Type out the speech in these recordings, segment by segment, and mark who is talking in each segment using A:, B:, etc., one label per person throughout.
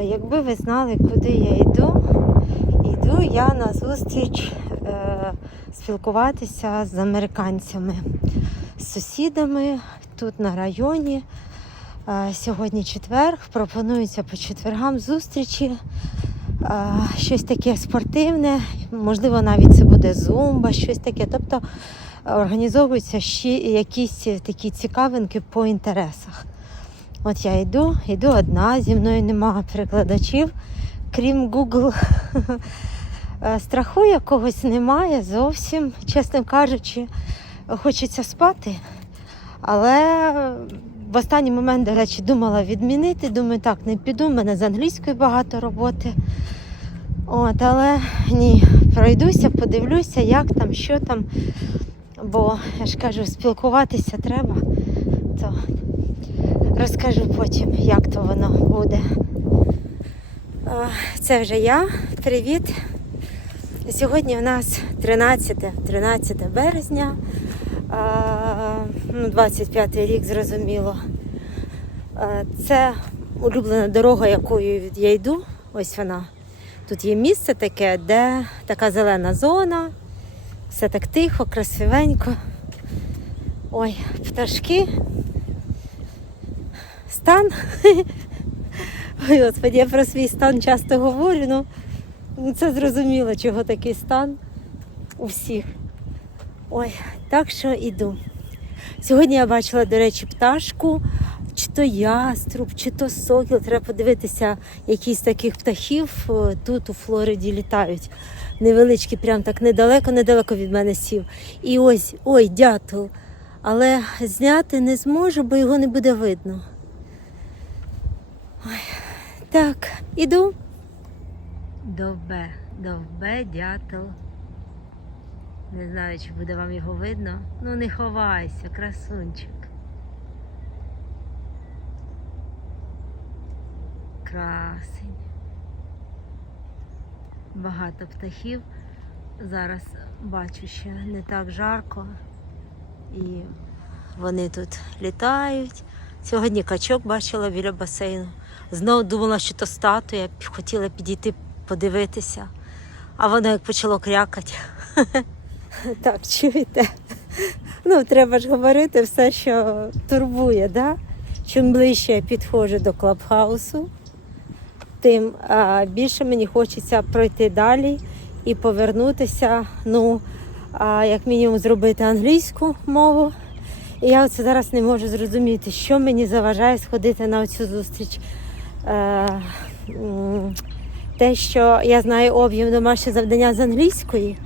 A: Ой, якби ви знали, куди я йду, йду я на зустріч е, спілкуватися з американцями, з сусідами тут на районі. Е, сьогодні четвер, пропонується по четвергам зустрічі. Е, щось таке спортивне, можливо, навіть це буде зумба, щось таке. Тобто е, організовуються ще якісь такі цікавинки по інтересах. От я йду, йду одна, зі мною немає перекладачів, крім Google. Е, Страху якогось немає зовсім, чесно кажучи, хочеться спати. Але в останній момент, до речі, думала відмінити. Думаю, так, не піду, в мене з англійською багато роботи. От, але ні, пройдуся, подивлюся, як там, що там. Бо я ж кажу, спілкуватися треба. То Розкажу потім, як то воно буде. Це вже я. Привіт. Сьогодні у нас 13, 13 березня, а, ну, 25 рік, зрозуміло. Це улюблена дорога, якою я йду. Ось вона. Тут є місце таке, де така зелена зона, все так тихо, красивенько. Ой, пташки стан. Ой, Господи, я про свій стан часто говорю, ну ну, це зрозуміло, чого такий стан у всіх. Ой, так що іду. Сьогодні я бачила, до речі, пташку, чи то яструб, чи то сокіл. Треба подивитися, якісь таких птахів е, тут у Флориді літають. Невеличкі, прям так недалеко-недалеко від мене сів. І ось, ой, дятел. Але зняти не зможу, бо його не буде видно. Так, іду. Довбе, довбе, дятел. Не знаю, чи буде вам його видно. Ну не ховайся, красунчик. Красень. Багато птахів. Зараз бачу, що не так жарко. І вони тут літають. Сьогодні качок бачила біля басейну. Знову думала, що то статуя, хотіла підійти подивитися, а воно як почало крякати. Так, чуєте? Ну, треба ж говорити все, що турбує, да? Чим ближче я підходжу до клабхаусу, тим а, більше мені хочеться пройти далі і повернутися, ну, а, як мінімум, зробити англійську мову. І я оце зараз не можу зрозуміти, що мені заважає сходити на цю зустріч. Е, те, що я знаю об'єм домашнє завдання з англійської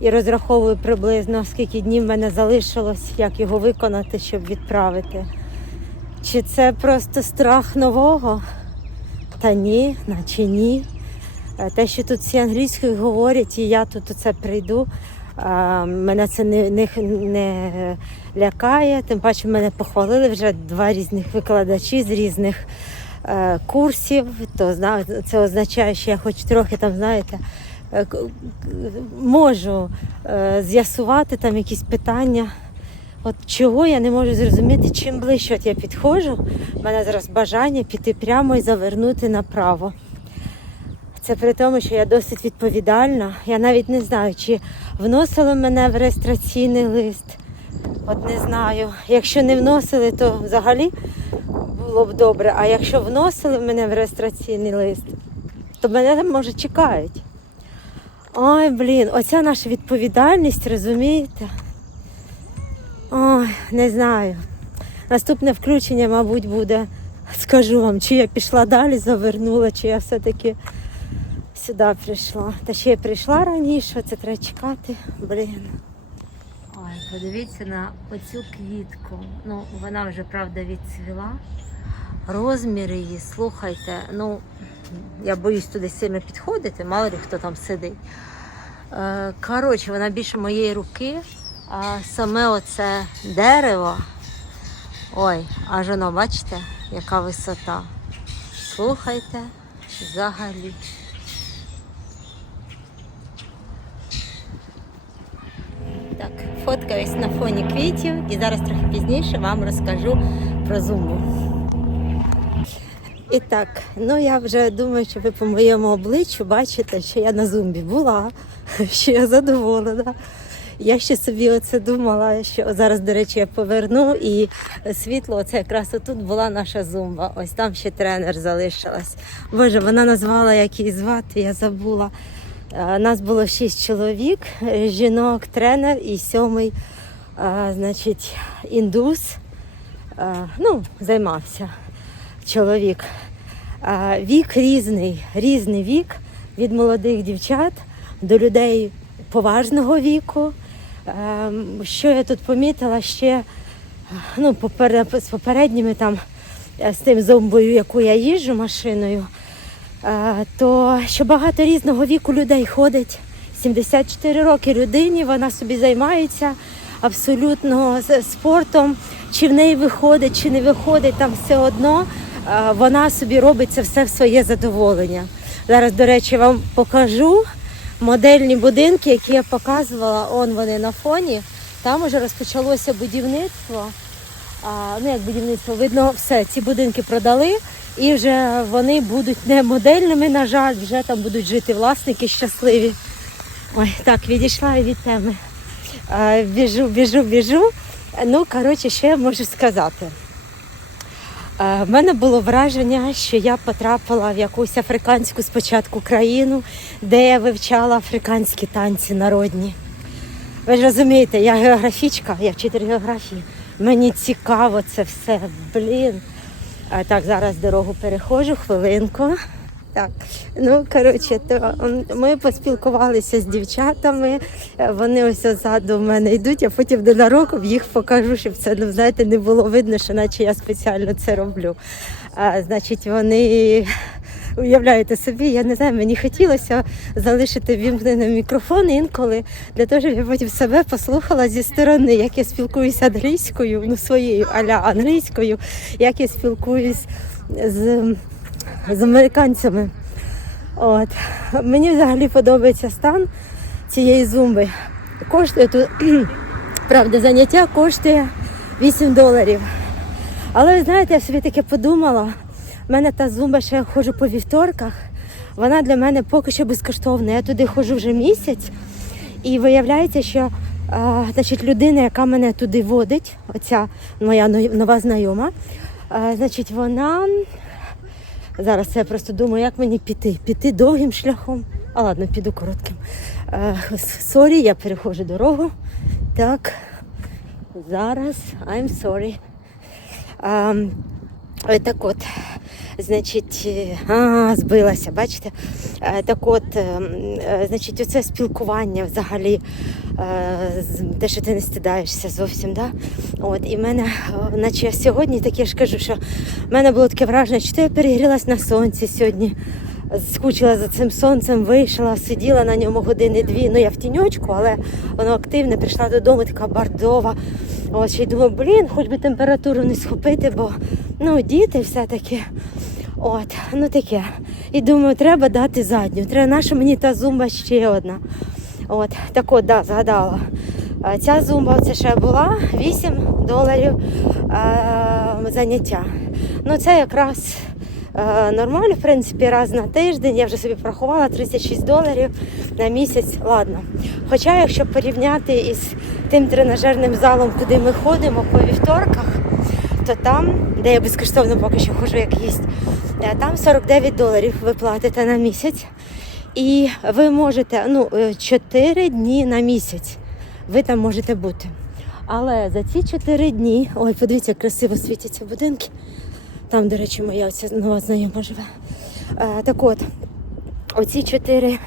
A: і розраховую приблизно, скільки днів мене залишилось, як його виконати, щоб відправити. Чи це просто страх нового? Та ні, наче ні. Е, Те, що тут всі англійською говорять, і я тут оце прийду, мене це не, не, не лякає. Тим паче мене похвалили вже два різних викладачі з різних е, курсів. То це означає, що я хоч трохи там, знаєте, е, можу е, з'ясувати там якісь питання. От чого я не можу зрозуміти, чим ближче от я підходжу, в мене зараз бажання піти прямо і завернути направо. Це при тому, що я досить відповідальна. Я навіть не знаю, чи вносили мене в реєстраційний лист. От не знаю. Якщо не вносили, то взагалі було б добре. А якщо вносили мене в реєстраційний лист, то мене там може чекають. Ой, блін, оця наша відповідальність, розумієте? Ой, не знаю. Наступне включення, мабуть, буде. Скажу вам, чи я пішла далі, завернула, чи я все-таки сюди прийшла. Та ще я прийшла раніше, це треба чекати. Блін. Ой, подивіться на оцю квітку. Ну, вона вже, правда, відцвіла. Розмір її, слухайте, ну, я боюсь туди сильно підходити, мало ли хто там сидить. Е, Коротше, вона більше моєї руки, а саме оце дерево. Ой, аж воно, бачите, яка висота. Слухайте, взагалі. Так, фоткаюсь на фоні квітів і зараз трохи пізніше вам розкажу про зуму. І так, ну я вже думаю, що ви по моєму обличчю бачите, що я на зумбі була, що я задоволена. Я ще собі оце думала, що зараз, до речі, я поверну і світло, оце якраз отут була наша зумба. Ось там ще тренер залишилась. Боже, вона назвала, як її звати, я забула. Е, Нас було шість чоловік, жінок, тренер і сьомий, е, значить, індус. Е, Ну, займався чоловік. Вік різний, різний вік від молодих дівчат до людей поважного віку. Що я тут помітила ще ну, з попередніми там з тим зомбою, яку я їжджу машиною, то що багато різного віку людей ходить. 74 роки людині, вона собі займається абсолютно спортом, чи в неї виходить, чи не виходить, там все одно вона собі робить це все в своє задоволення. Зараз, до речі, вам покажу модельні будинки, які я показувала. Он вони на фоні. Там уже розпочалося будівництво. А, ну як будівництво, видно, все, ці будинки продали, і вже вони будуть не модельними, на жаль, вже там будуть жити власники щасливі. Ой, так, відійшла від теми. Біжу, біжу, біжу. Ну, коротше, що я можу сказати. В мене було враження, що я потрапила в якусь африканську спочатку країну, де я вивчала африканські танці народні. Ви ж розумієте, я географічка, я вчитель географії. Мені цікаво це все. Блін. А, так, зараз дорогу перехожу, хвилинку. Так, ну коротше, то ми поспілкувалися з дівчатами. е, Вони ось ззаду в мене йдуть, я потім ненароком їх покажу, щоб це ну, знаєте, не було видно, що наче я спеціально це роблю. А, значить, вони уявляєте собі, я не знаю, мені хотілося залишити вімкненим мікрофон інколи для того, щоб я потім себе послухала зі сторони, як я спілкуюся англійською, ну своєю аля англійською, як я спілкуюсь з, з американцями. От. Мені взагалі подобається стан цієї зумби. Коштує тут, правда, заняття коштує 8 доларів. Але ви знаєте, я собі таке подумала. У мене та зумба, що я ходжу по вівторках, вона для мене поки що безкоштовна. Я туди ходжу вже місяць, і виявляється, що а, значить, людина, яка мене туди водить, оця моя нова знайома, а, значить, вона зараз я просто думаю, як мені піти. Піти довгим шляхом. А ладно, піду коротким. Е, Сорі, я переходжу дорогу. Так, зараз I'm sorry. А, так от, значить, е, а, збилася, бачите? Е, Так от, е, м, е, значить, оце спілкування взагалі, те, що ти не стидаєшся зовсім, да? От, і в мене, наче я сьогодні таке ж кажу, що в мене було таке враження, що я перегрілась на сонці сьогодні. Скучила за цим сонцем, вийшла, сиділа на ньому години дві. Ну я в тіньочку, але воно активне, прийшла додому, така бардова. От ще думаю, блін, хоч би температуру не схопити, бо ну, діти все-таки. От, ну таке. І думаю, треба дати задню. Треба наша мені та зумба ще одна. От, так от, да, згадала. Ця зумба, це ще була 8 доларів е, заняття. Ну, це якраз е, нормально, в принципі, раз на тиждень. Я вже собі порахувала 36 доларів на місяць. Ладно. Хоча, якщо порівняти із тим тренажерним залом, куди ми ходимо по вівторках, то там, де я безкоштовно поки що ходжу як їсть, е, там 49 доларів ви платите на місяць. І ви можете ну, 4 дні на місяць ви там можете бути. Але за ці 4 дні, ой, подивіться, як красиво світяться будинки. Там, до речі, моя оця нова знайома живе. Е, так от, оці чотири,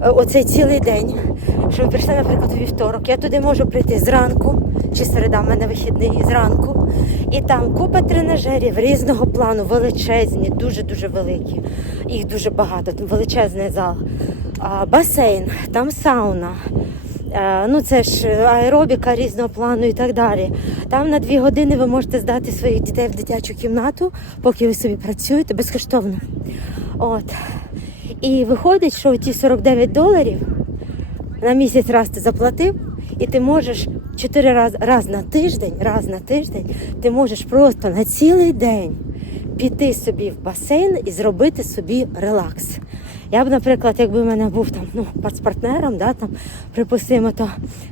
A: оцей цілий день, що ви прийшли, наприклад, у вівторок, я туди можу прийти зранку, чи середа, в мене вихідний зранку. І там купа тренажерів різного плану, величезні, дуже-дуже великі. Їх дуже багато, там величезний зал. Басейн, там сауна. Е, Ну, це ж аеробіка різного плану і так далі. Там на дві години ви можете здати своїх дітей в дитячу кімнату, поки ви собі працюєте безкоштовно. От. І виходить, що ті 49 доларів на місяць раз ти заплатив, і ти можеш чотири рази раз на тиждень, раз на тиждень, ти можеш просто на цілий день піти собі в басейн і зробити собі релакс. Я б, наприклад, якби в мене був там ну, партнером, да, там, припустимо, то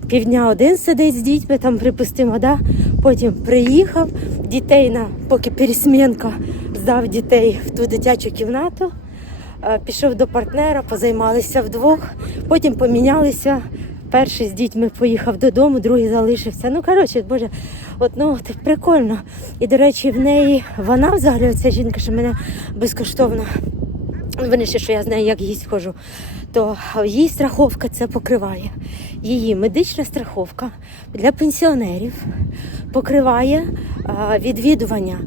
A: півдня один сидить з дітьми, там, припустимо, да, потім приїхав, дітей на поки пересмінка здав дітей в ту дитячу кімнату, пішов до партнера, позаймалися вдвох, потім помінялися. Перший з дітьми поїхав додому, другий залишився. Ну, коротше, боже, от ну прикольно. І, до речі, в неї вона взагалі, ця жінка, що мене безкоштовно вони ще, що я знаю, як їсть ходжу, то її страховка це покриває. Її медична страховка для пенсіонерів покриває відвідування.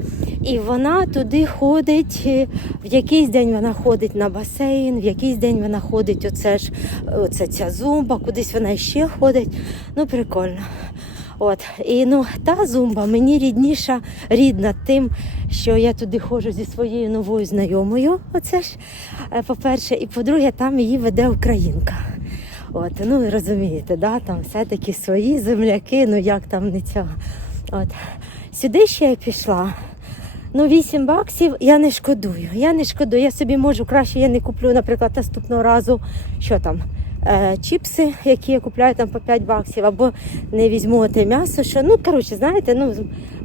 A: І вона туди ходить, е, в якийсь день вона ходить на басейн, в якийсь день вона ходить, оце ж оце ця зумба, кудись вона ще ходить. Ну, прикольно. От. І ну, та зумба мені рідніша, рідна тим, що я туди ходжу зі своєю новою знайомою. Оце ж, е, по-перше, і по-друге, там її веде українка. От, ну розумієте, да, там все-таки свої земляки, ну як там не цього. От. Сюди ще я пішла. Ну, 8 баксів я не шкодую. Я не шкодую. Я собі можу краще, я не куплю, наприклад, наступного разу, що там, е, чіпси, які я купляю там по 5 баксів, або не візьму те м'ясо, що, ну, коротше, знаєте, ну,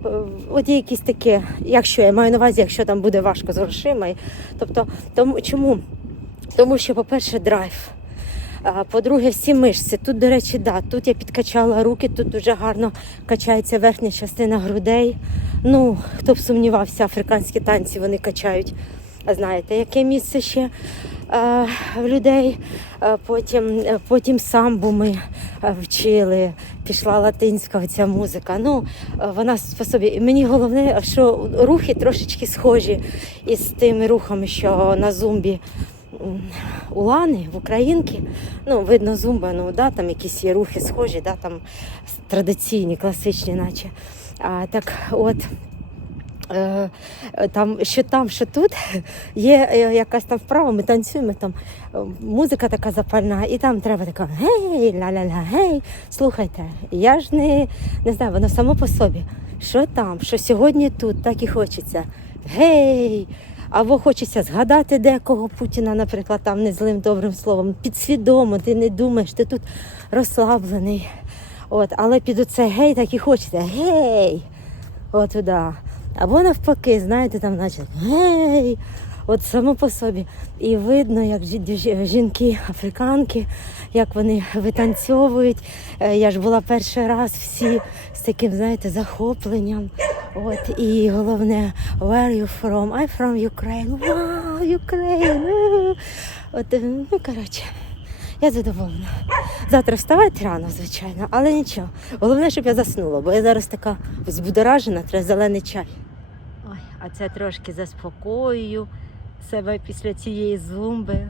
A: е, от є якісь таке, якщо я маю на увазі, якщо там буде важко з грошима. Тобто, тому, чому? Тому що, по-перше, драйв. А, По-друге, всі мишці. Тут, до речі, да, тут я підкачала руки, тут дуже гарно качається верхня частина грудей. Ну, хто б сумнівався, африканські танці вони качають. А знаєте, яке місце ще е, в людей. Потім, потім самбу ми вчили, пішла латинська оця музика. Ну, вона по собі. І мені головне, що рухи трошечки схожі із тими рухами, що на зумбі м, у Лани, в Українки. Ну, видно, зумба, ну да, там якісь є рухи схожі, да, там традиційні, класичні, наче. А, так от. е, Там, що там, що тут є е, якась там вправа, ми танцюємо, там е, музика така запальна, і там треба така гей, ля-ля-ля, гей. Слухайте, я ж не, не знаю, воно само по собі. Що там, що сьогодні тут, так і хочеться. Гей! Або хочеться згадати декого Путіна, наприклад, там не злим добрим словом. Підсвідомо, ти не думаєш, ти тут розслаблений. От, але під оце гей так і хочеться. Гей! От туди. Або навпаки, знаєте, там наче гей! От само по собі. І видно, як жі- жі- жінки, африканки, як вони витанцьовують. Е, Я ж була перший раз всі з таким, знаєте, захопленням. От, і головне, where you from? I'm from Ukraine. Wow, Ukraine! От, е, ну, коротше, я задоволена. Завтра вставати рано, звичайно, але нічого. Головне, щоб я заснула, бо я зараз така збудоражена, треба зелений чай. Ой, а це трошки заспокоюю себе після цієї зумби.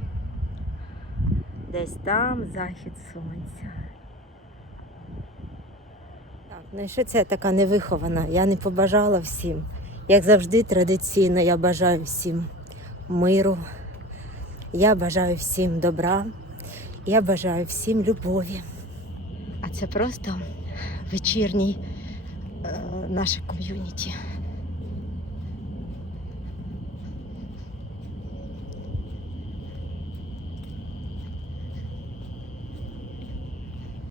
A: Десь там захід сонця. Так, ну і що це така невихована? Я не побажала всім. Як завжди, традиційно я бажаю всім миру. Я бажаю всім добра. Я бажаю всім любові. А це просто вечірній е, наше ком'юніті.